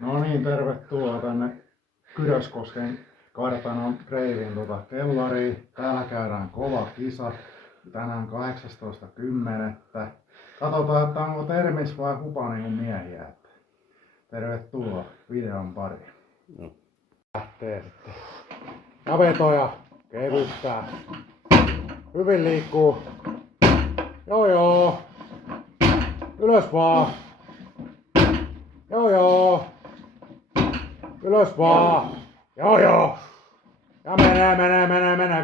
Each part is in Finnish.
No niin, tervetuloa tänne Kyröskosken kartanon Kreivin kellariin. Täällä käydään kova kisa. Tänään 18.10. Katsotaan, että onko Termis vai Hupa niinku miehiä. Tervetuloa videon pariin. No. Lähtee sitten. Ja vetoja kevyttää. Hyvin liikkuu. Joo. Ylös vaan. Joo. Ylös vaan. Joo. Ja menee.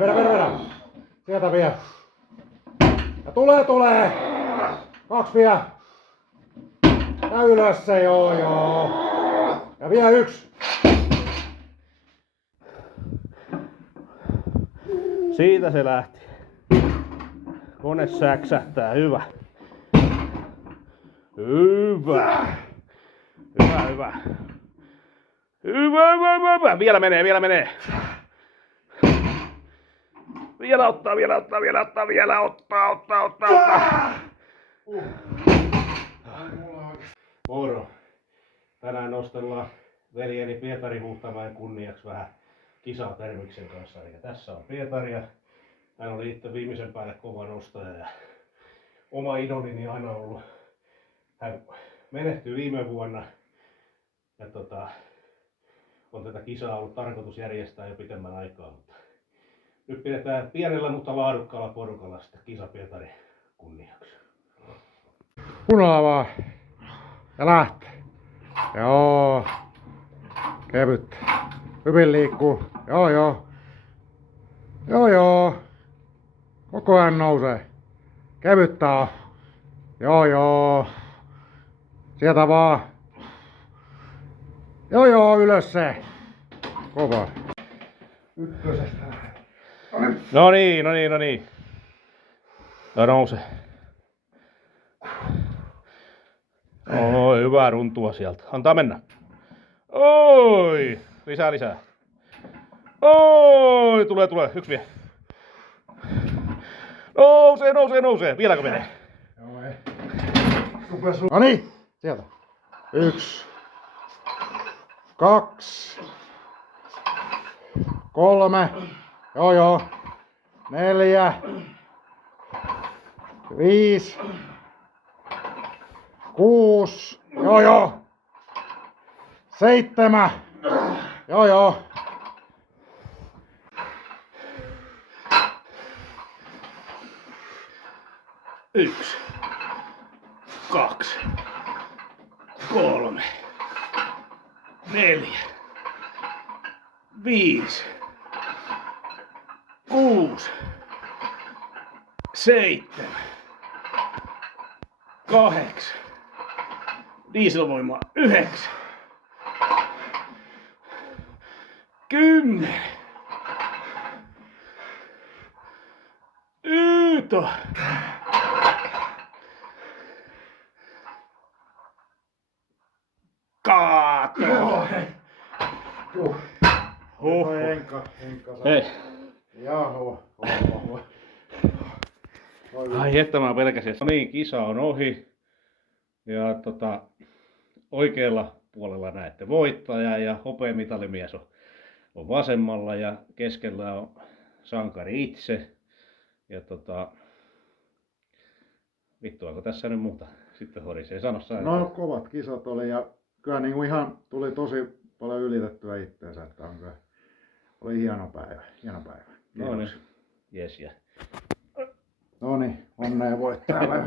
Vedä. Sieltä vie. Ja tulee. 2 vie. Ja ylös se, joo. Ja vielä 1. Siitä se lähti. Kone säksähtää, hyvä. Vielä menee. Vielä ottaa. Moro. Tänään nostellaan veljeni Pietari Huhtamäen kunniaksi vähän kisaa Termiksen kanssa. Eli tässä on Pietari ja hän oli itse viimeisen päälle kova nostaja ja oma idolini aina ollut. Hän menehtyi viime vuonna ja on tätä kisaa ollut tarkoitus järjestää jo pitemmän aikaa. Mutta nyt pidetään pienellä, mutta laadukkaalla porukalla sitten kisa Pietari kunniaksi. Kunnolla vaan. Ja lähtee. Joo. Kevyt. Hyvin liikkuu. Joo. Koko ajan nousee. Kevyttä on. Joo. Sieltä vaan. Joo, ylös se. Kova. Ykkösestä. No niin. Ja nouse. Hyvää runtua sieltä. Antaa mennä. Oi! Lisää. Oi! Tulee. 1 vie. Nousee. Vieläkö menee? Joo, ei. No niin, sieltä. 1, 2, 3, joo. 4, 5, 6, joo. 7, joo. 1, 2, 3, 4, 5, 6, 7, 8, dieselvoimaa 9, 10, 11, kaato. Henkka. Hei. Jaho. Ai että mä pelkäsin. No niin, kisa on ohi. Ja oikealla puolella näette voittaja ja hopeamitalimies on vasemmalla ja keskellä on sankari itse. Ja vittuako tässä nyt muuta? Sitten horisee, sano sä. No kovat kisat oli ja kyllä niinku ihan tuli tosi paljon ylitettyä itteensä, että oli hieno päivä. No niin, jes ja. Noniin, onnea voittajalle.